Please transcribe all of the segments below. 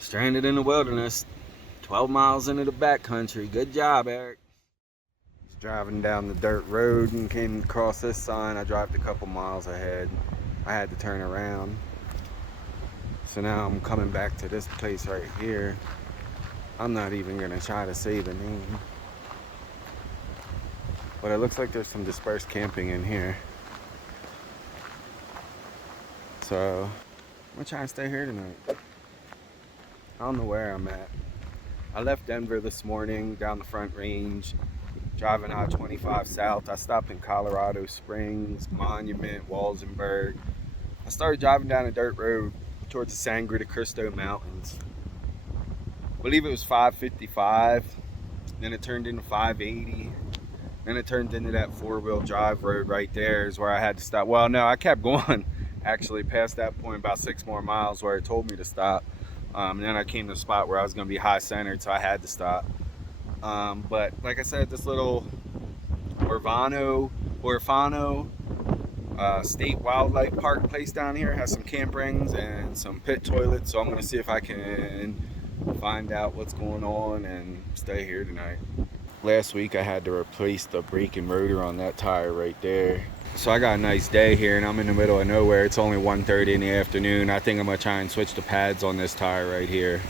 Stranded in the wilderness, 12 miles into the backcountry. Good job, Eric. Just driving down the dirt road and came across this sign. I drove a couple miles ahead. I had to turn around. So now I'm coming back to this place right here. I'm not even gonna try to say the name. But it looks like there's some dispersed camping in here. So I'm gonna try and stay here tonight. I don't know where I'm at. I left Denver this morning down the Front Range, driving I-25 south. I stopped in Colorado Springs, Monument, Walsenburg. I started driving down a dirt road towards the Sangre De Cristo Mountains. I believe it was 555, then it turned into 580, then it turned into that four-wheel drive road right there is where I had to stop. Well, no, I kept going actually past that point about 6 more miles where it told me to stop. And then I came to a spot where I was going to be high centered, so I had to stop. But like I said, this little Orfano State Wildlife Park place down here has some camp rings and some pit toilets. So I'm going to see if I can find out what's going on and stay here tonight. Last week I had to replace the brake and rotor on that tire right there. So I got a nice day here and I'm in the middle of nowhere. It's only 1:30 in the afternoon. I think I'm gonna try and switch the pads on this tire right here.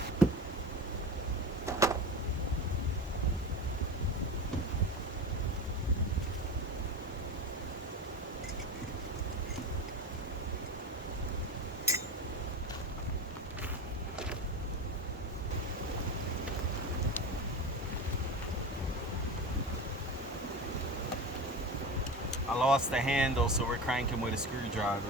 I lost the handle, so we're cranking with a screwdriver.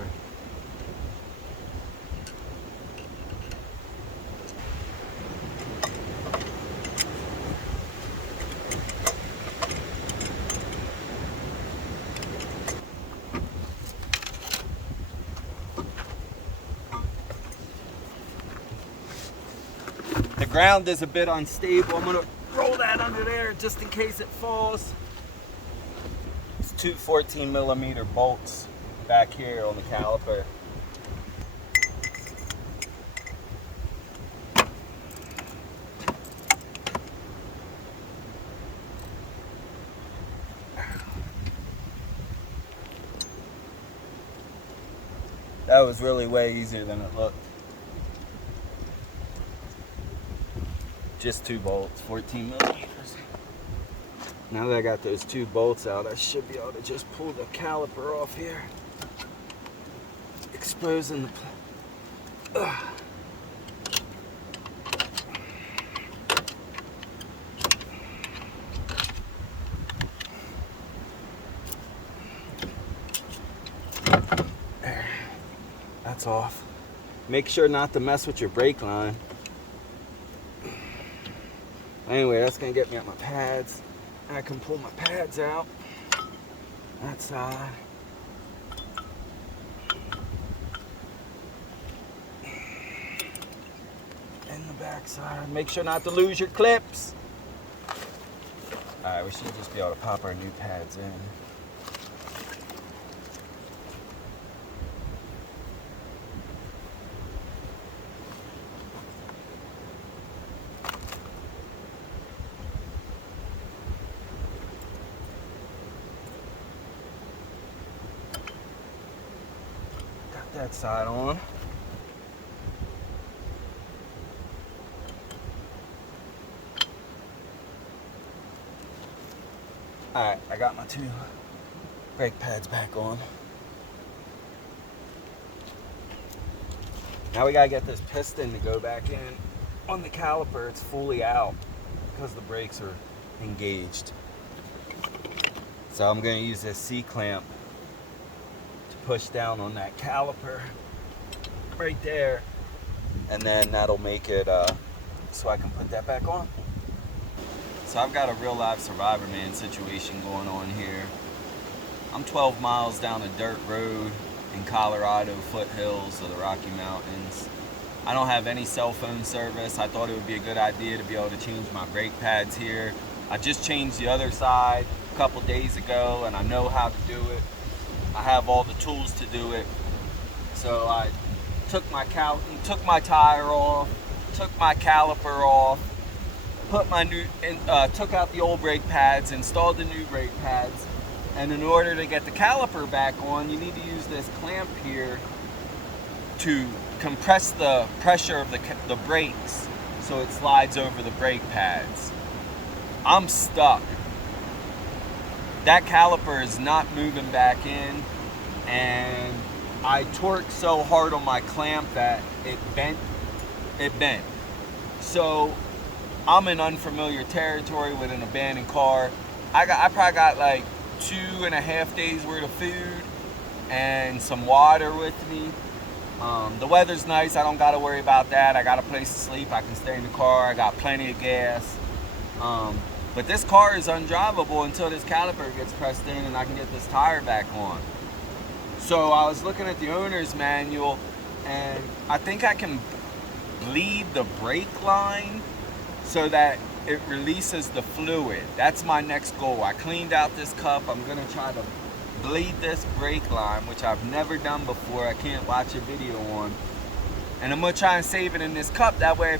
The ground is a bit unstable. I'm gonna roll that under there just in case it falls. It's two 14mm bolts back here on the caliper. That was really way easier than it looked. Just 2 bolts, 14mm. Now that I got those 2 bolts out, I should be able to just pull the caliper off here, exposing the There. That's off. Make sure not to mess with your brake line. Anyway, that's gonna get me at my pads. I can pull my pads out. That side. And the back side. Make sure not to lose your clips. Alright, we should just be able to pop our new pads in. That side on. Alright, I got my 2 brake pads back on. Now we gotta get this piston to go back in. On the caliper, it's fully out because the brakes are engaged. So I'm gonna use this C-clamp push down on that caliper right there, and then that'll make it so I can put that back on. So I've got a real life Survivorman situation going on here. I'm 12 miles down a dirt road in Colorado foothills of the Rocky Mountains. I don't have any cell phone service. I thought it would be a good idea to be able to change my brake pads here. I just changed the other side a couple days ago and I know how to do it. I have all the tools to do it. So I took my tire off, took my caliper off, put my new, took out the old brake pads, installed the new brake pads, and in order to get the caliper back on, you need to use this clamp here to compress the pressure of the brakes so it slides over the brake pads. I'm stuck. That caliper is not moving back in, and I torqued so hard on my clamp that it bent. So I'm in unfamiliar territory with an abandoned car. I probably got like 2.5 days worth of food and some water with me. The weather's nice, I don't gotta worry about that. I got a place to sleep, I can stay in the car, I got plenty of gas. But this car is undrivable until this caliper gets pressed in and I can get this tire back on. So I was looking at the owner's manual, and I think I can bleed the brake line so that it releases the fluid. That's my next goal. I cleaned out this cup. I'm gonna try to bleed this brake line, which I've never done before. I can't watch a video on. And I'm gonna try and save it in this cup. That way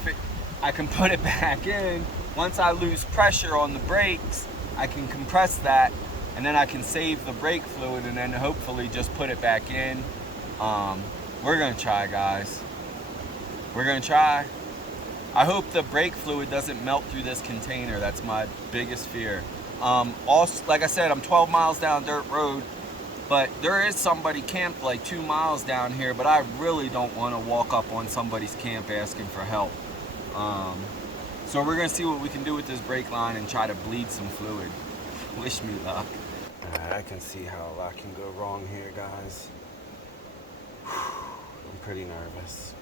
I can put it back in. Once I lose pressure on the brakes, I can compress that, and then I can save the brake fluid and then hopefully just put it back in. We're gonna try, guys. We're gonna try. I hope the brake fluid doesn't melt through this container. That's my biggest fear. Also, like I said, I'm 12 miles down dirt road, but there is somebody camped like 2 miles down here, but I really don't want to walk up on somebody's camp asking for help. So we're gonna see what we can do with this brake line and try to bleed some fluid. Wish me luck. I can see how a lot can go wrong here, guys. I'm pretty nervous.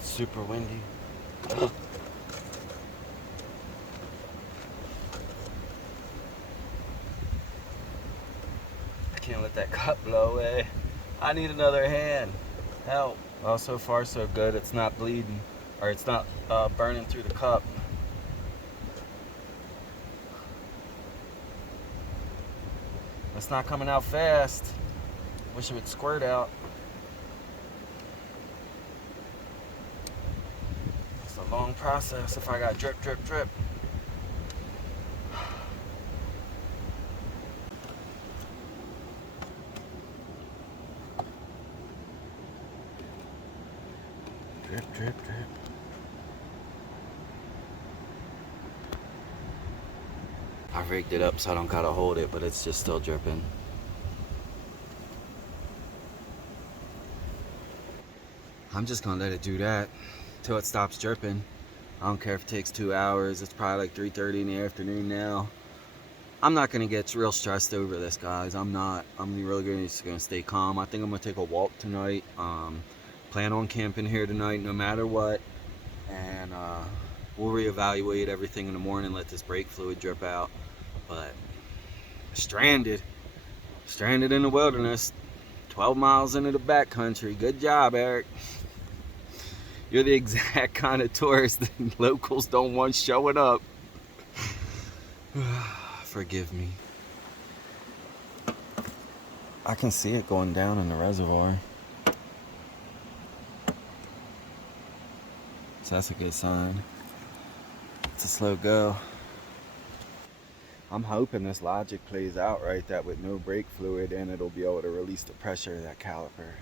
Super windy. I can't let that cup blow away. I need another hand. Help. Well, so far so good. It's not bleeding, or it's not burning through the cup. It's not coming out fast. Wish it would squirt out. It's a long process if I got drip, drip, drip. Drip, drip, drip. I rigged it up so I don't gotta hold it, but it's just still dripping. I'm just gonna let it do that till it stops dripping. I don't care if it takes 2 hours. It's probably like 3:30 in the afternoon now. I'm not gonna get real stressed over this, guys. I'm not. I'm really just gonna stay calm. I think I'm gonna take a walk tonight. Plan on camping here tonight no matter what, and we'll reevaluate everything in the morning, let this brake fluid drip out. But stranded in the wilderness, 12 miles into the backcountry. Good job, Eric. You're the exact kind of tourist that locals don't want showing up. Forgive me. I can see it going down in the reservoir. So that's a good sign. It's a slow go. I'm hoping this logic plays out right, that with no brake fluid in, it'll be able to release the pressure of that caliper.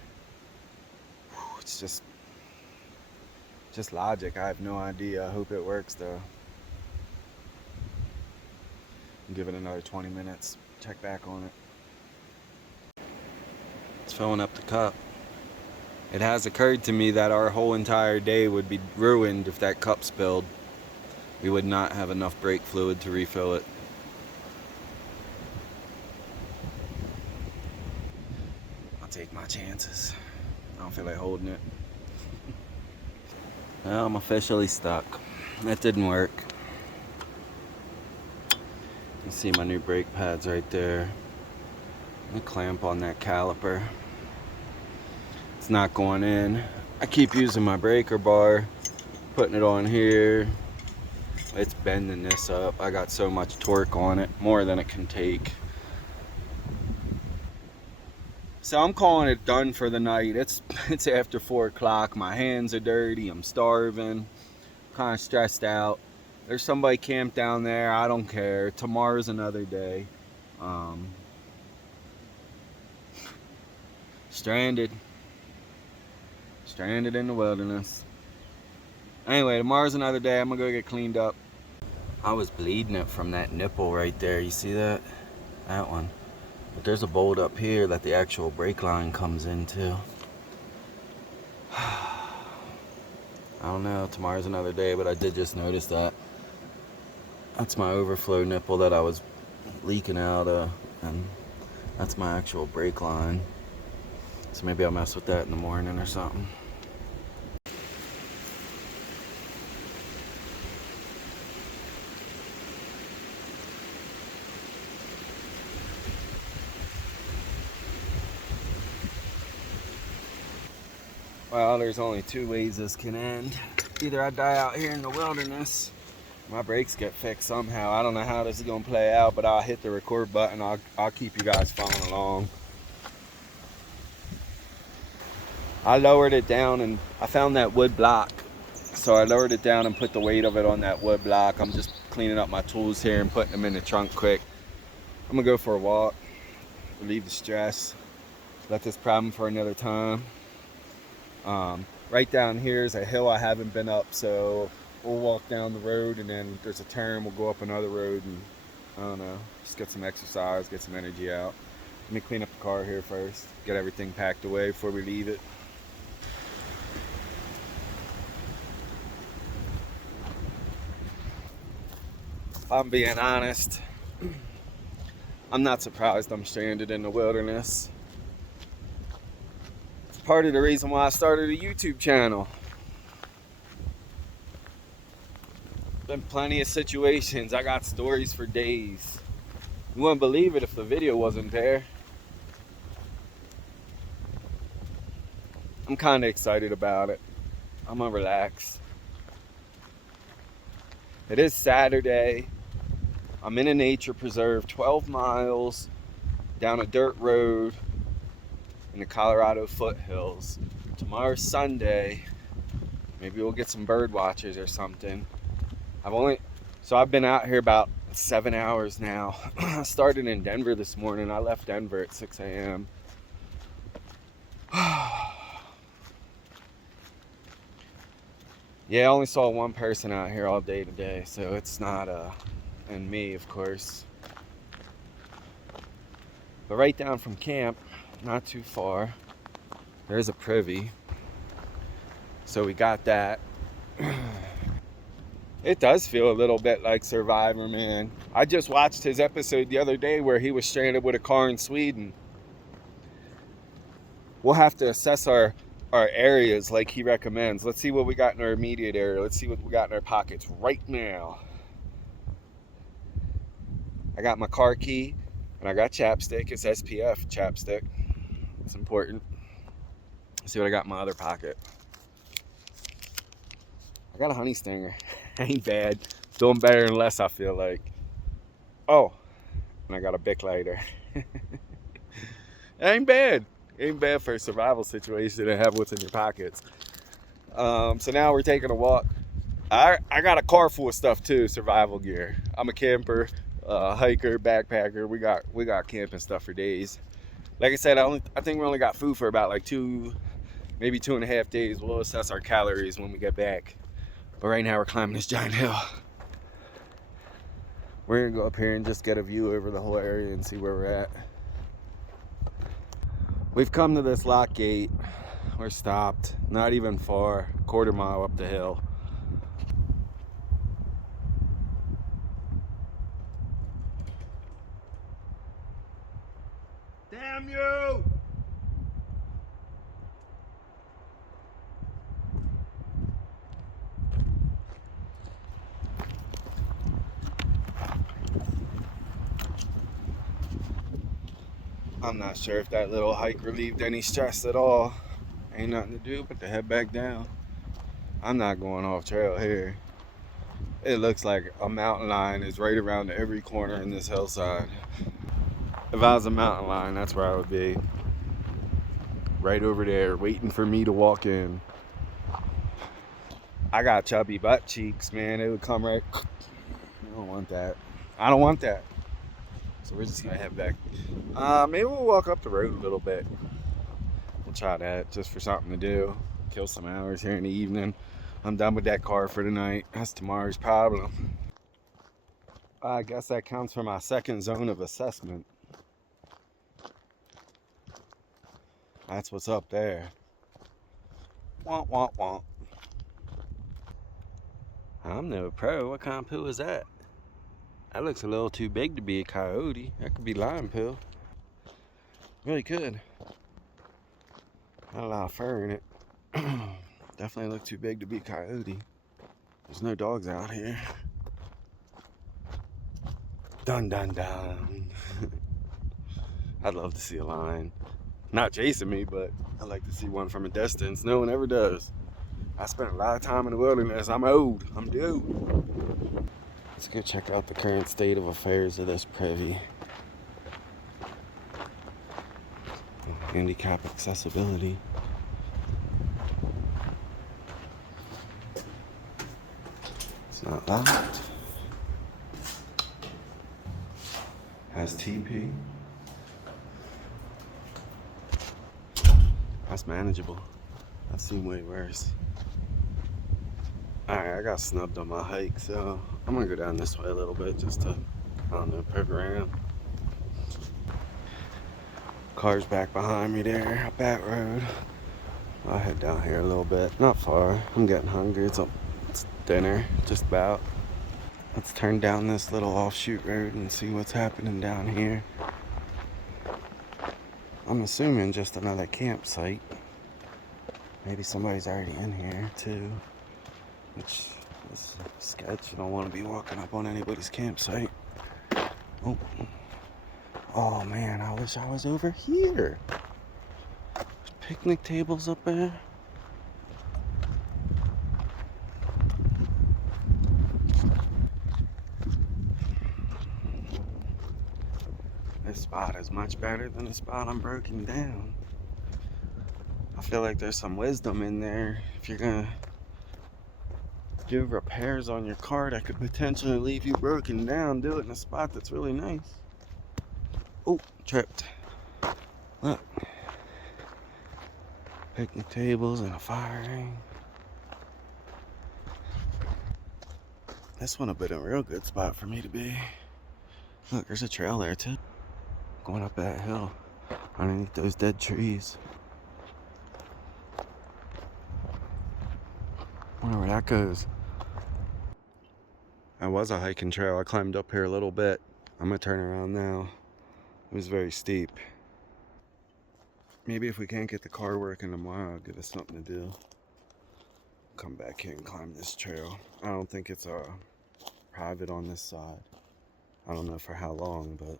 It's just logic. I have no idea. I hope it works though. Give it another 20 minutes. Check back on it. It's filling up the cup. It has occurred to me that our whole entire day would be ruined if that cup spilled. We would not have enough brake fluid to refill it. I'll take my chances. I don't feel like holding it. Well, I'm officially stuck. That didn't work. See my new brake pads right there. The clamp on that caliper. It's not going in. I keep using my breaker bar, putting it on here. It's bending this up. I got so much torque on it, more than it can take. So I'm calling it done for the night. It's after 4 o'clock. My hands are dirty. I'm starving. Kind of stressed out. There's somebody camped down there. I don't care. Tomorrow's another day. Stranded in the wilderness. Anyway, tomorrow's another day. I'm gonna go get cleaned up. I was bleeding it from that nipple right there. You see that? That one. But there's a bolt up here that the actual brake line comes into. I don't know. Tomorrow's another day, but I did just notice that. That's my overflow nipple that I was leaking out of, and that's my actual brake line. So maybe I'll mess with that in the morning or something. Well, there's only 2 ways this can end. Either I die out here in the wilderness, my brakes get fixed somehow. I don't know how this is gonna play out, but I'll hit the record button. I'll keep you guys following along. I lowered it down and I found that wood block. So I lowered it down and put the weight of it on that wood block. I'm just cleaning up my tools here and putting them in the trunk quick. I'm gonna go for a walk, relieve the stress, let this problem for another time. Right down here is a hill I haven't been up, so we'll walk down the road and then there's a turn, we'll go up another road and I don't know, just get some exercise, get some energy out. Let me clean up the car here first, get everything packed away before we leave it. If I'm being honest, I'm not surprised I'm stranded in the wilderness. It's part of the reason why I started a YouTube channel. Been plenty of situations. I got stories for days. You wouldn't believe it if the video wasn't there. I'm kind of excited about it. I'm gonna relax. It is Saturday. I'm in a nature preserve, 12 miles down a dirt road in the Colorado foothills. Tomorrow's Sunday. Maybe we'll get some bird watchers or something. I've been out here about 7 hours now. I started in Denver this morning. I left Denver at 6 a.m. Yeah, I only saw one person out here all day today, so it's not and me, of course. But right down from camp, not too far, there's a privy. So we got that. It does feel a little bit like Survivorman. I just watched his episode the other day where he was stranded with a car in Sweden. We'll have to assess our areas like he recommends. Let's see what we got in our immediate area. Let's see what we got in our pockets right now. I got my car key and I got chapstick. It's SPF chapstick. It's important. Let's see what I got in my other pocket. I got a honey stinger. Ain't bad. Doing better than less, I feel like. Oh, and I got a Bic lighter. Ain't bad. Ain't bad for a survival situation to have what's in your pockets. So now we're taking a walk. I got a car full of stuff too, survival gear. I'm a camper, hiker, backpacker. We got camping stuff for days. Like I said, I think we only got food for about like maybe 2.5 days. We'll assess our calories when we get back. But right now we're climbing this giant hill. We're gonna go up here and just get a view over the whole area and see where we're at. We've come to this lock gate. We're stopped, not even far, 1/4 mile up the hill. Damn you! I'm not sure if that little hike relieved any stress at all. Ain't nothing to do but to head back down. I'm not going off trail here. It looks like a mountain lion is right around every corner in this hillside. If I was a mountain lion, that's where I would be. Right over there, waiting for me to walk in. I got chubby butt cheeks, man. It would come right. I don't want that. I don't want that. So we're just gonna head back. Maybe we'll walk up the road a little bit. We'll try that just for something to do. Kill some hours here in the evening. I'm done with that car for tonight. That's tomorrow's problem. I guess that counts for my second zone of assessment. That's what's up there. Womp womp womp. I'm no pro. What kind of poo is that? That looks a little too big to be a coyote. That could be lion poo. Really could. Not a lot of fur in it. Definitely look too big to be coyote. There's no dogs out here. Dun dun dun. I'd love to see a lion. Not chasing me, but I like to see one from a distance. No one ever does. I spent a lot of time in the wilderness. I'm old. I'm due. Let's go check out the current state of affairs of this privy. Handicap accessibility. It's not locked. Has TP. That's manageable. I've seen way worse. Alright, I got snubbed on my hike, so I'm gonna go down this way a little bit just to, I don't know, poke around. Car's back behind me there, up that road. I'll head down here a little bit. Not far. I'm getting hungry. It's dinner, just about. Let's turn down this little offshoot road and see what's happening down here. I'm assuming just another campsite. Maybe somebody's already in here too, which is sketch. You don't want to be walking up on anybody's campsite. Oh, oh man, I wish I was over here. There's picnic tables up there. This spot is much better than the spot I'm broken down. I feel like there's some wisdom in there. If you're gonna do repairs on your car that could potentially leave you broken down, do it in a spot that's really nice. Oh, tripped. Look. Picnic tables and a fire ring. This one would have been a real good spot for me to be. Look, there's a trail there too. Going up that hill underneath those dead trees. Wonder where that goes. That was a hiking trail. I climbed up here a little bit. I'm gonna turn around now. It was very steep. Maybe if we can't get the car working tomorrow, I'll give us something to do. Come back here and climb this trail. I don't think it's private on this side. I don't know for how long, but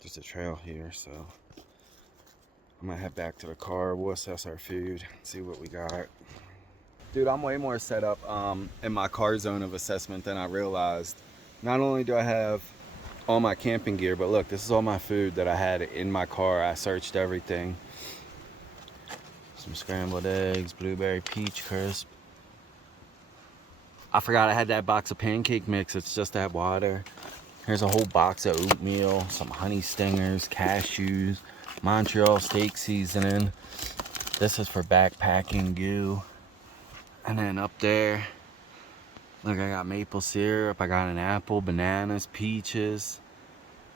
there's a trail here, so I'm gonna head back to the car. We'll assess our food, see what we got. Dude, I'm way more set up in my car zone of assessment than I realized. Not only do I have all my camping gear, but look, this is all my food that I had in my car. I searched everything. Some scrambled eggs, blueberry peach crisp. I forgot I had that box of pancake mix. It's just that water. Here's a whole box of oatmeal, some honey stingers, cashews, Montreal steak seasoning. This is for backpacking goo. And then up there, look, I got maple syrup, I got an apple, bananas, peaches,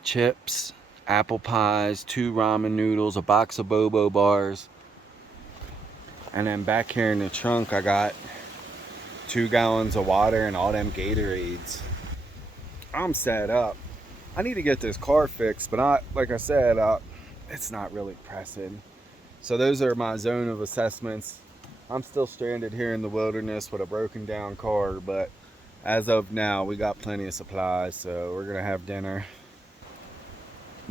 chips, apple pies, 2 ramen noodles, a box of Bobo bars. And then back here in the trunk, I got 2 gallons of water and all them Gatorades. I'm set up. I need to get this car fixed, but like I said, it's not really pressing. So those are my zone of assessments. I'm still stranded here in the wilderness with a broken down car, but as of now, we got plenty of supplies, so we're gonna have dinner.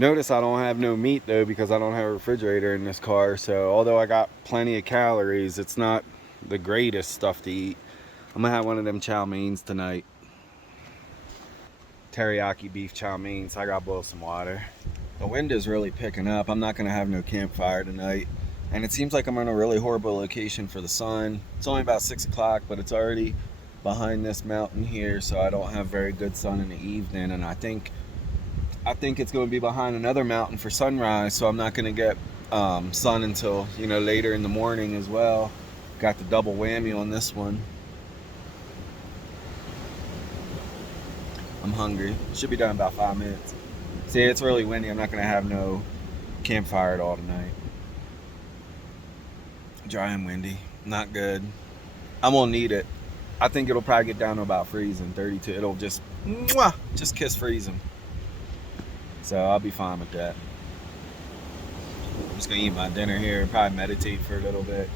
Notice I don't have no meat though because I don't have a refrigerator in this car. So although I got plenty of calories, it's not the greatest stuff to eat. I'm gonna have one of them chow meins tonight. Teriyaki beef chow mein, so I gotta boil some water. The wind is really picking up. I'm not gonna have no campfire tonight. And it seems like I'm in a really horrible location for the sun. It's only about 6 o'clock, but it's already behind this mountain here, so I don't have very good sun in the evening. And I think it's gonna be behind another mountain for sunrise, so I'm not gonna get sun until, you know, later in the morning as well. Got the double whammy on this one. I'm hungry. Should be done in about 5 minutes. See, it's really windy. I'm not gonna have no campfire at all tonight. Dry and windy. Not good. I'm gonna need it. I think it'll probably get down to about freezing, 32. It'll just kiss freezing. So I'll be fine with that. I'm just gonna eat my dinner here, probably meditate for a little bit.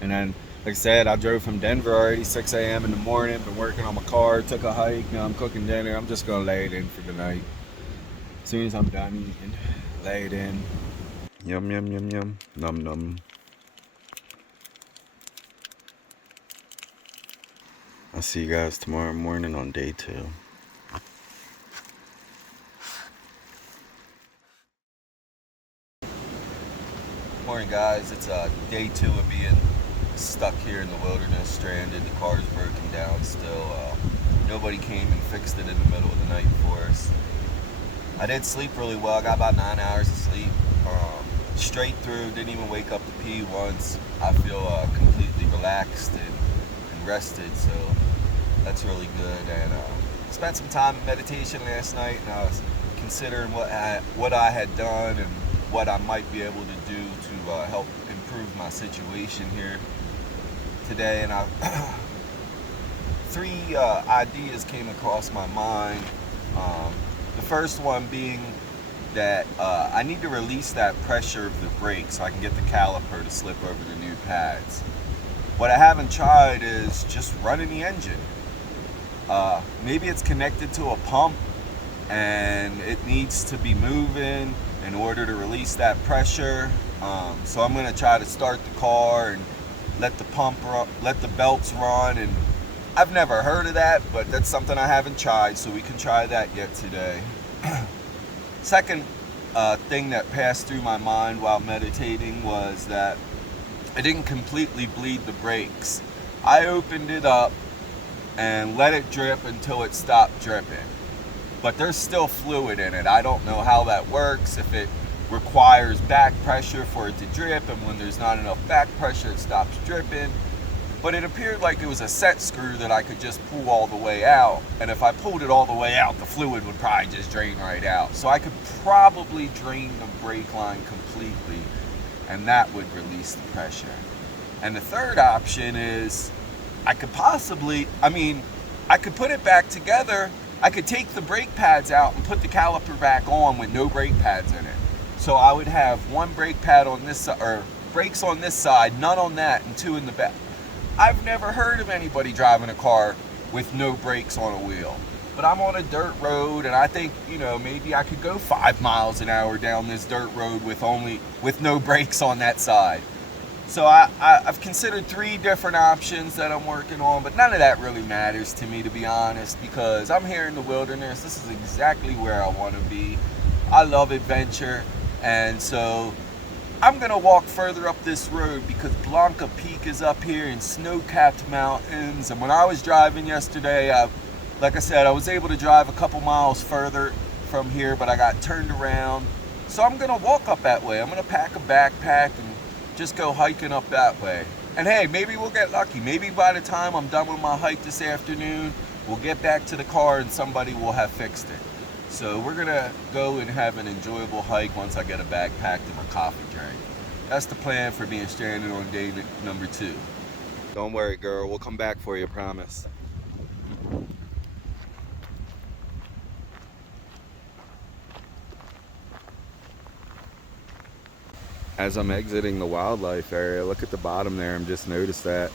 And then, like I said, I drove from Denver already, 6 a.m. in the morning, been working on my car, took a hike, now I'm cooking dinner. I'm just gonna lay it in for the night. As soon as I'm done eating, lay it in. Yum, yum, yum, yum, num, num. I'll see you guys tomorrow morning on day 2. Morning guys, it's day 2 of being stuck here in the wilderness, stranded. The car's broken down still. Nobody came and fixed it in the middle of the night for us. I did sleep really well. I got about 9 hours of sleep. Straight through, didn't even wake up to pee once. I feel completely relaxed and rested, so that's really good. And spent some time in meditation last night, and I was considering what I had done and what I might be able to do to help improve my situation here today. And 3 ideas came across my mind. The first one being that I need to release that pressure of the brake so I can get the caliper to slip over the new pads. What I haven't tried is just running the engine. Maybe it's connected to a pump and it needs to be moving in order to release that pressure. So I'm gonna try to start the car and let the belts run. And I've never heard of that, but that's something I haven't tried, so we can try that yet today. Second thing that passed through my mind while meditating was that I didn't completely bleed the brakes. I opened it up and let it drip until it stopped dripping. But there's still fluid in it. I don't know how that works, if it requires back pressure for it to drip, and when there's not enough back pressure it stops dripping. But it appeared like it was a set screw that I could just pull all the way out, and if I pulled it all the way out, the fluid would probably just drain right out. So I could probably drain the brake line completely, and that would release the pressure. And the third option is I could put it back together. I could take the brake pads out and put the caliper back on with no brake pads in it. So I would have 1 brake pad on this side, or brakes on this side, none on that, and 2 in the back. I've never heard of anybody driving a car with no brakes on a wheel. But I'm on a dirt road, and I think, you know, maybe I could go 5 miles an hour down this dirt road with no brakes on that side. So I've considered 3 different options that I'm working on, but none of that really matters to me, to be honest, because I'm here in the wilderness. This is exactly where I want to be. I love adventure, and so I'm gonna walk further up this road because Blanca Peak is up here in snow-capped mountains. And when I was driving yesterday, like I said, I was able to drive a couple miles further from here, but I got turned around. So I'm gonna walk up that way. I'm gonna pack a backpack and just go hiking up that way. And hey, maybe we'll get lucky. Maybe by the time I'm done with my hike this afternoon, we'll get back to the car and somebody will have fixed it. So we're gonna go and have an enjoyable hike once I get a bag packed and my coffee drank. That's the plan for being stranded on day number 2. Don't worry, girl. We'll come back for you, promise. As I'm exiting the wildlife area, look at the bottom there. I'm just noticed that.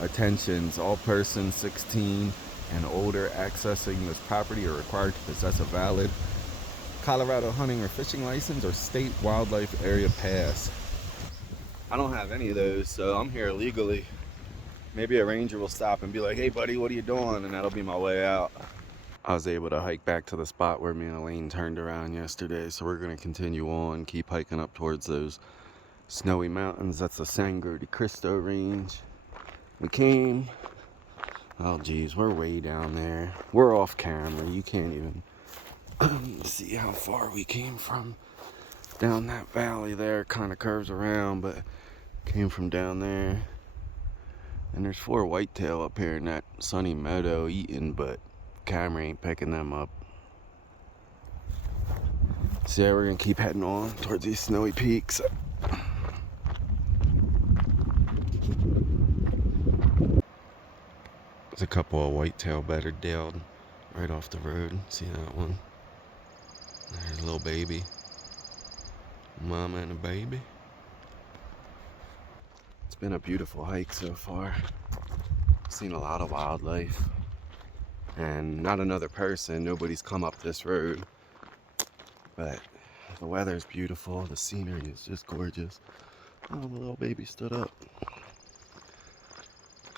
Attentions, all persons 16 and older accessing this property are required to possess a valid Colorado hunting or fishing license, or state wildlife area pass. I don't have any of those, so I'm here illegally. Maybe a ranger will stop and be like, hey buddy, what are you doing? And that'll be my way out. I was able to hike back to the spot where me and Elaine turned around yesterday, so we're going to continue on, keep hiking up towards those snowy mountains. That's the Sangre De Cristo range. We came, oh geez, we're way down there. We're off camera, you can't even see how far we came from. Down that valley there, kind of curves around, but came from down there. And there's 4 whitetail up here in that sunny meadow eating, but camera ain't picking them up. So yeah, we're gonna keep heading on towards these snowy peaks. There's a couple of whitetail bedded down right off the road. See that one? There's a little baby. Mama and a baby. It's been a beautiful hike so far. Seen a lot of wildlife. And not another person. Nobody's come up this road. But the weather's beautiful. The scenery is just gorgeous. Oh, the little baby stood up.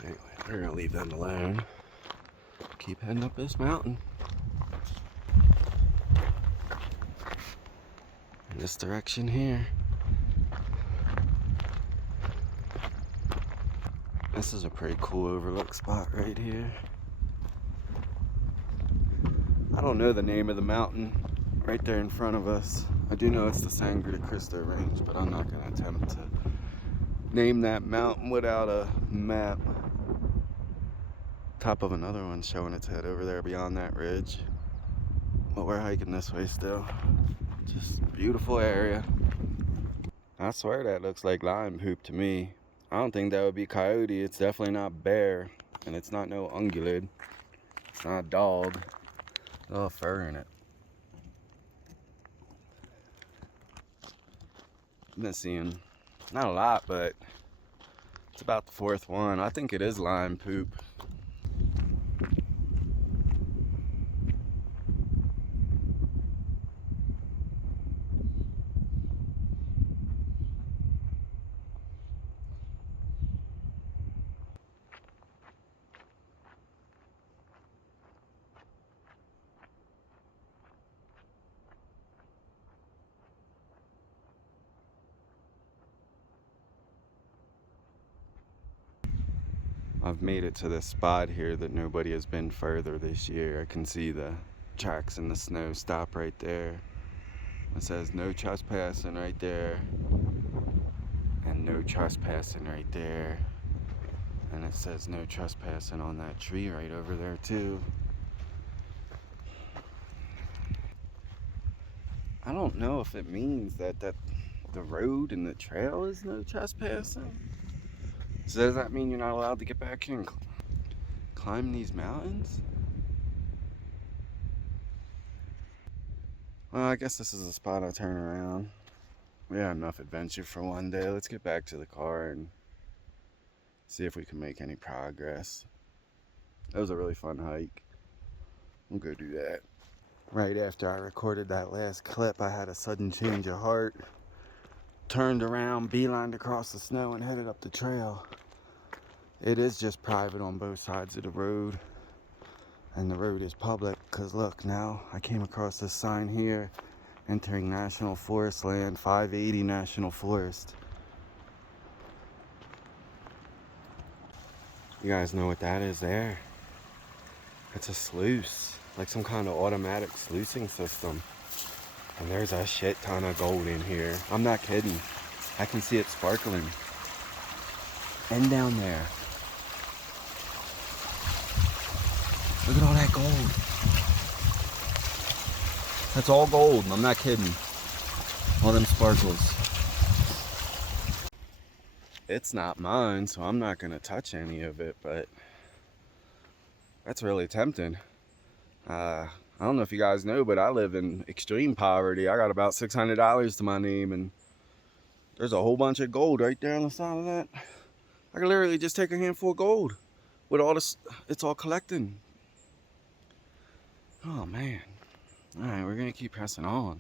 Anyway, we're gonna leave them alone. Keep heading up this mountain. In this direction here. This is a pretty cool overlook spot right here. I don't know the name of the mountain right there in front of us. I do know it's the Sangre De Cristo range, but I'm not going to attempt to name that mountain without a map. Top of another one showing its head over there beyond that ridge. But we're hiking this way still. Just beautiful area. I swear that looks like lion poop to me. I don't think that would be coyote. It's definitely not bear. And it's not no ungulate. It's not a dog. A little fur in it. I've been seeing, not a lot, but it's about the 4th one. I think it is lion poop. I've made it to this spot here that nobody has been further this year. I can see the tracks in the snow stop right there. It says no trespassing right there. And no trespassing right there. And it says no trespassing on that tree right over there too. I don't know if it means that the road and the trail is no trespassing. So does that mean you're not allowed to get back here and climb these mountains? Well, I guess this is the spot I turn around. We had enough adventure for one day. Let's get back to the car and see if we can make any progress. That was a really fun hike. We'll go do that. Right after I recorded that last clip, I had a sudden change of heart. Turned around, beelined across the snow, and headed up the trail. It is just private on both sides of the road, and the road is public, because look, now I came across this sign here, entering National Forest Land, 580 National Forest. You guys know what that is there? It's a sluice, like some kind of automatic sluicing system. And there's a shit ton of gold in here. I'm not kidding. I can see it sparkling. And down there. Look at all that gold. That's all gold. I'm not kidding. All them sparkles. It's not mine, so I'm not gonna touch any of it, but that's really tempting. I don't know if you guys know, but I live in extreme poverty. I got about $600 to my name, and there's a whole bunch of gold right there on the side of that. I could literally just take a handful of gold with all this. It's all collecting. Oh man, Alright, we're gonna keep pressing on.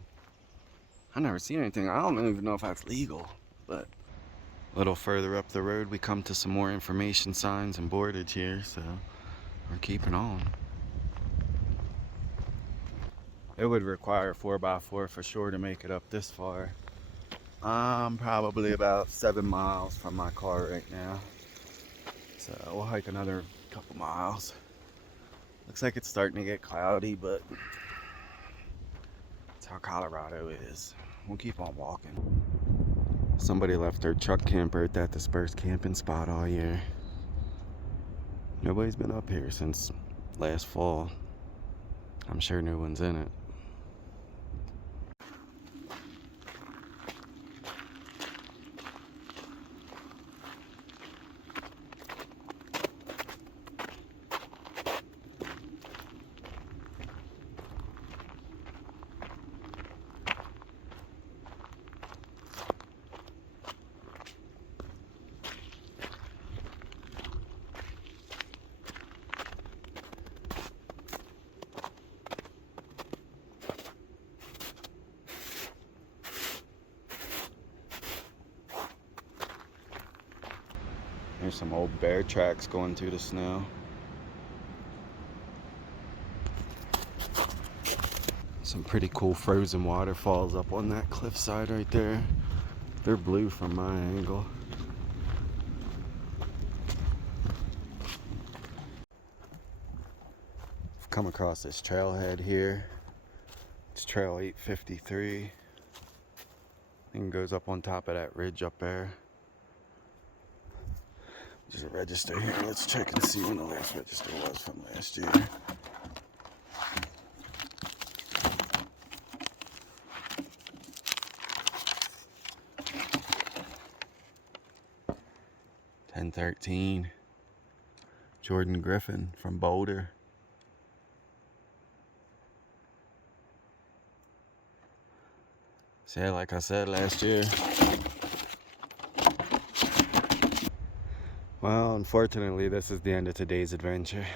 I've never seen anything. I don't even know if that's legal, but a little further up the road we come to some more information signs and boardage here, so we're keeping on. It would require 4x4 for sure to make it up this far. I'm probably about 7 miles from my car right now, so we'll hike another couple miles. Looks like it's starting to get cloudy, but that's how Colorado is. We'll keep on walking. Somebody left their truck camper at that dispersed camping spot all year. Nobody's been up here since last fall. I'm sure no one's in it. There's some old bear tracks going through the snow. Some pretty cool frozen waterfalls up on that cliffside right there. They're blue from my angle. I've come across this trailhead here. It's trail 853. I think it goes up on top of that ridge up there. There's a register here. Let's check and see when the last register was from last year. $10.13. Jordan Griffin from Boulder. So yeah, like I said last year. Well, unfortunately, this is the end of today's adventure.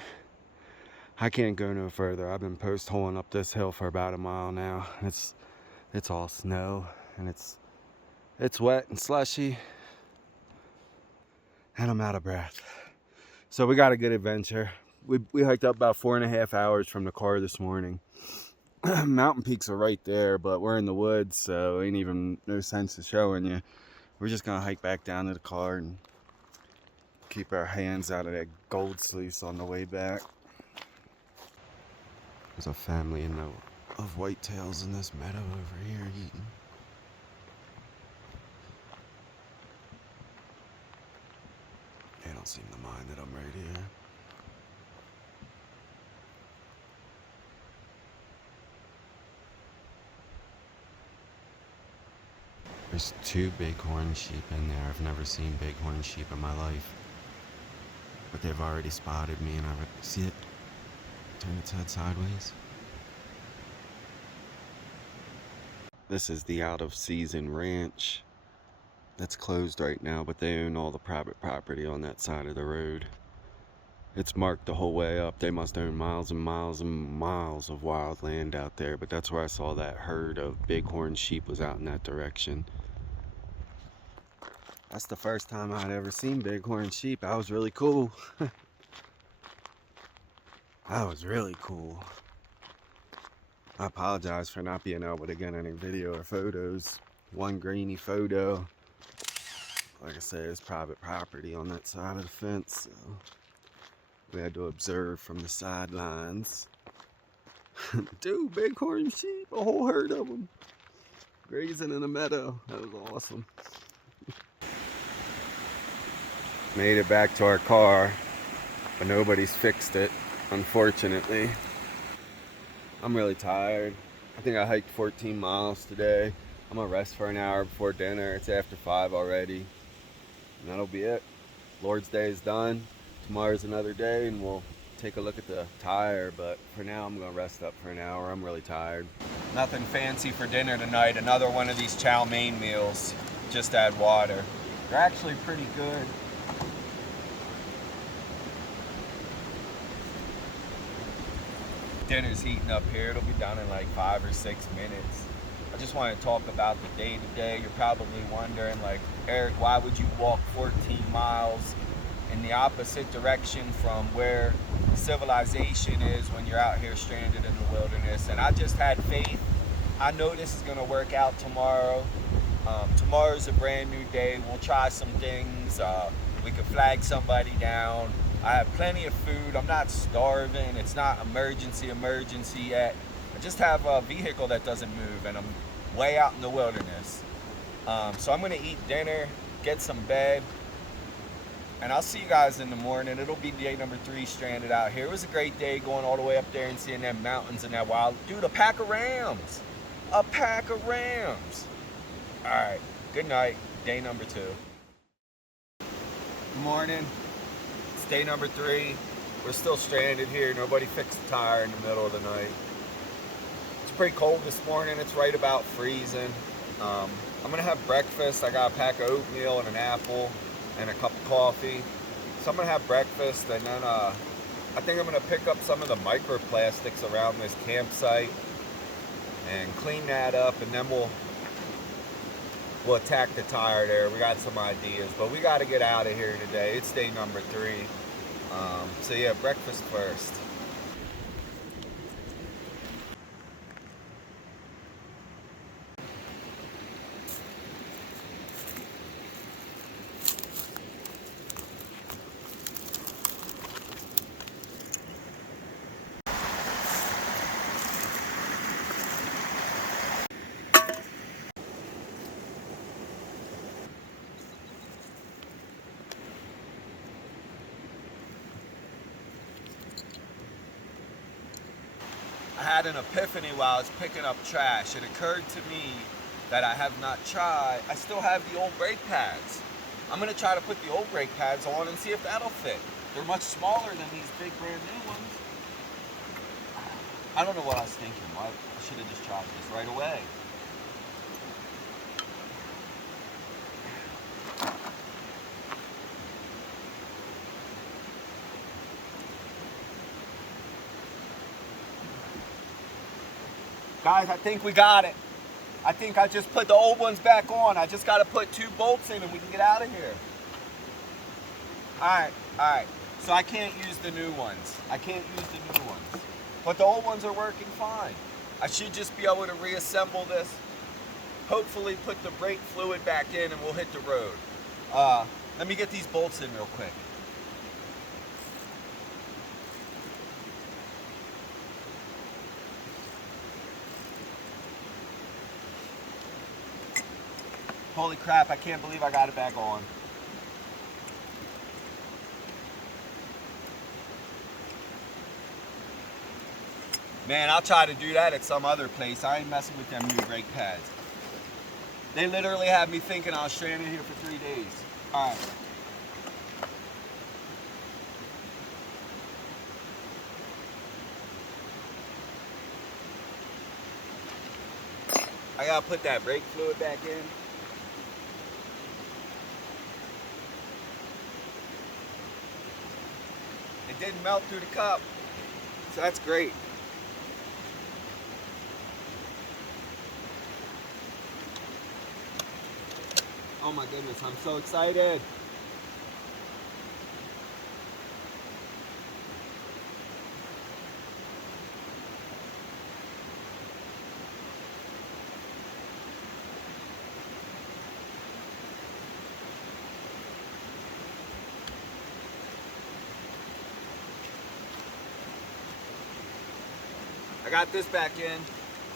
I can't go no further. I've been post-holing up this hill for about a mile now. It's all snow, and it's wet and slushy, and I'm out of breath. So we got a good adventure. We hiked up about 4.5 hours from the car this morning. Mountain peaks are right there, but we're in the woods, so ain't even no sense of showing you. We're just gonna hike back down to the car and keep our hands out of that gold sluice on the way back. There's a family of whitetails in this meadow over here eating. They don't seem to mind that I'm right here. There's 2 bighorn sheep in there. I've never seen bighorn sheep in my life. But they've already spotted me, and I see it turn its head sideways. This is the out of season ranch. That's closed right now, but they own all the private property on that side of the road. It's marked the whole way up. They must own miles and miles and miles of wild land out there, but that's where I saw that herd of bighorn sheep was out in that direction. That's the first time I'd ever seen bighorn sheep. That was really cool. That was really cool. I apologize for not being able to get any video or photos. One grainy photo. Like I said, it's private property on that side of the fence, so we had to observe from the sidelines. Dude, bighorn sheep, a whole herd of them, grazing in a meadow. That was awesome. Made it back to our car, but nobody's fixed it, unfortunately. I'm really tired. I think I hiked 14 miles today. I'm gonna rest for an hour before dinner. It's after 5 already. And that'll be it. Lord's Day is done. Tomorrow's another day, and we'll take a look at the tire, but for now I'm gonna rest up for an hour. I'm really tired. Nothing fancy for dinner tonight. Another one of these chow mein meals. Just add water. They're actually pretty good. Dinner's heating up here. It'll be done in like 5 or 6 minutes. I just want to talk about the day to day. You're probably wondering, like, Eric, why would you walk 14 miles in the opposite direction from where civilization is when you're out here stranded in the wilderness? And I just had faith. I know this is going to work out tomorrow. Tomorrow's a brand new day. We'll try some things. We could flag somebody down. I have plenty of food. I'm not starving. It's not emergency yet. I just have a vehicle that doesn't move, and I'm way out in the wilderness. So I'm gonna eat dinner, get some bed, and I'll see you guys in the morning. It'll be day number 3 stranded out here. It was a great day going all the way up there and seeing them mountains and that wild. Dude, a pack of rams. A pack of rams. All right, good night, day number 2. Good morning. Day number 3. We're still stranded here. Nobody fixed the tire in the middle of the night. It's pretty cold this morning. It's right about freezing. I'm gonna have breakfast. I got a pack of oatmeal and an apple and a cup of coffee. So I'm gonna have breakfast, and then I think I'm gonna pick up some of the microplastics around this campsite and clean that up, and then we'll attack the tire there. We got some ideas, but we got to get out of here today. It's day number 3. So yeah, breakfast first. I had an epiphany while I was picking up trash. It occurred to me that I have not tried. I still have the old brake pads. I'm gonna try to put the old brake pads on and see if that'll fit. They're much smaller than these big brand new ones. I don't know what I was thinking. I should have just tried this right away. Guys, I think we got it. I think I just put the old ones back on. I just got to put 2 bolts in and we can get out of here. All right. So I can't use the new ones. But the old ones are working fine. I should just be able to reassemble this. Hopefully put the brake fluid back in and we'll hit the road. Let me get these bolts in real quick. Holy crap, I can't believe I got it back on. Man, I'll try to do that at some other place. I ain't messing with them new brake pads. They literally had me thinking I was stranded here for 3 days. All right. I gotta put that brake fluid back in. It didn't melt through the cup, so that's great. Oh my goodness, I'm so excited. I got this back in.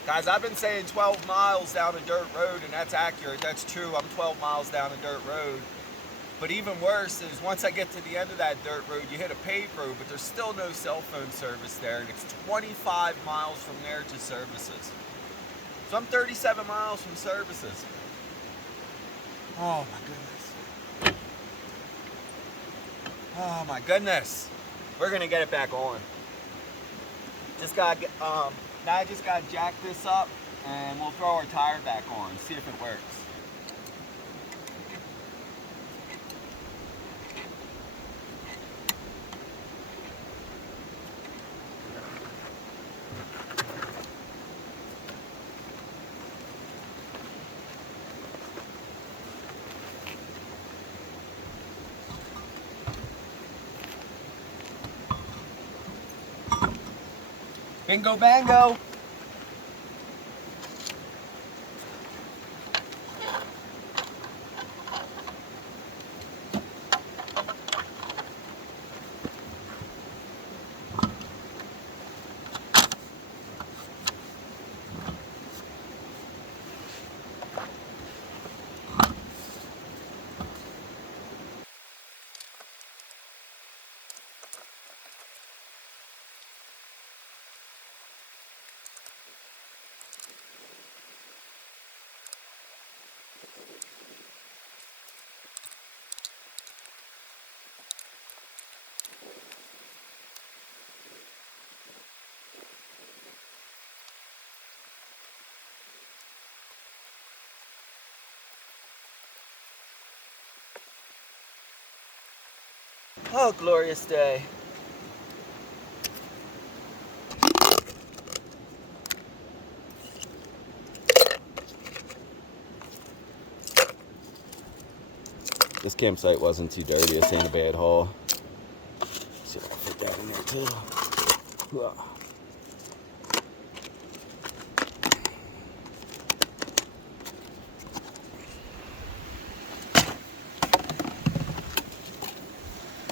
Guys, I've been saying 12 miles down a dirt road, and that's accurate. That's true. I'm 12 miles down a dirt road. But even worse is once I get to the end of that dirt road, you hit a paved road, but there's still no cell phone service there, and it's 25 miles from there to services. So I'm 37 miles from services. Oh my goodness. Oh my goodness. We're gonna get it back on. Just gotta get, now I just gotta jack this up and we'll throw our tire back on, see if it works. Bingo bango! Oh, glorious day. This campsite wasn't too dirty. This ain't a bad haul. Let's see if I can fit that in there too.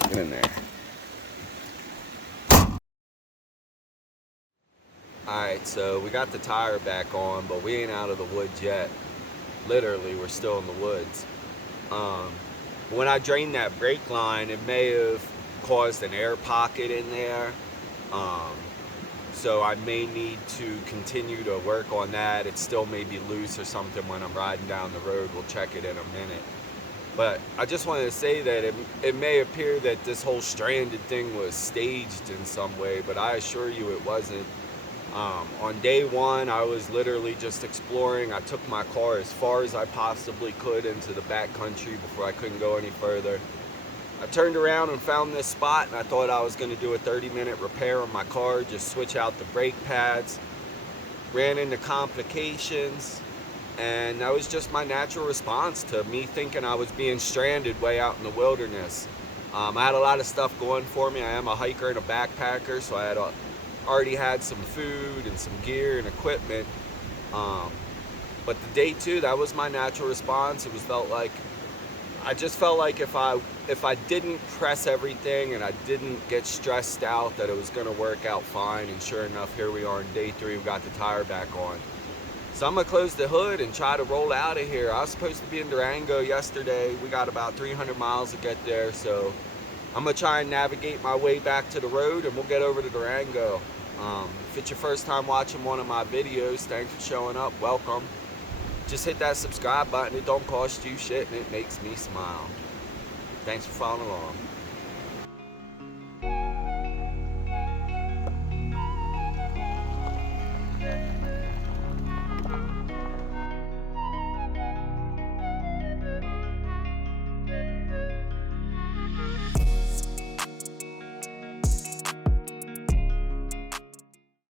Get in there. Alright, so we got the tire back on, but we ain't out of the woods yet. Literally, we're still in the woods. When I drained that brake line, it may have caused an air pocket in there. So I may need to continue to work on that. It still may be loose or something when I'm riding down the road. We'll check it in a minute. But I just wanted to say that it may appear that this whole stranded thing was staged in some way, but I assure you it wasn't. On day one, I was literally just exploring. I took my car as far as I possibly could into the back country before I couldn't go any further. I turned around and found this spot, and I thought I was going to do a 30-minute repair on my car, just switch out the brake pads. Ran into complications, and that was just my natural response to me thinking I was being stranded way out in the wilderness. I had a lot of stuff going for me. I am a hiker and a backpacker, so I had already had some food and some gear and equipment. But the day two, that was my natural response. It was I just felt like if I didn't press everything and I didn't get stressed out, that it was gonna work out fine. And sure enough, here we are in day three. We got the tire back on. So I'm gonna close the hood and try to roll out of here. I was supposed to be in Durango yesterday. We got about 300 miles to get there, so I'm gonna try and navigate my way back to the road, and we'll get over to Durango. If it's your first time watching one of my videos, thanks for showing up. Welcome. Just hit that subscribe button. It don't cost you shit, and it makes me smile. Thanks for following along.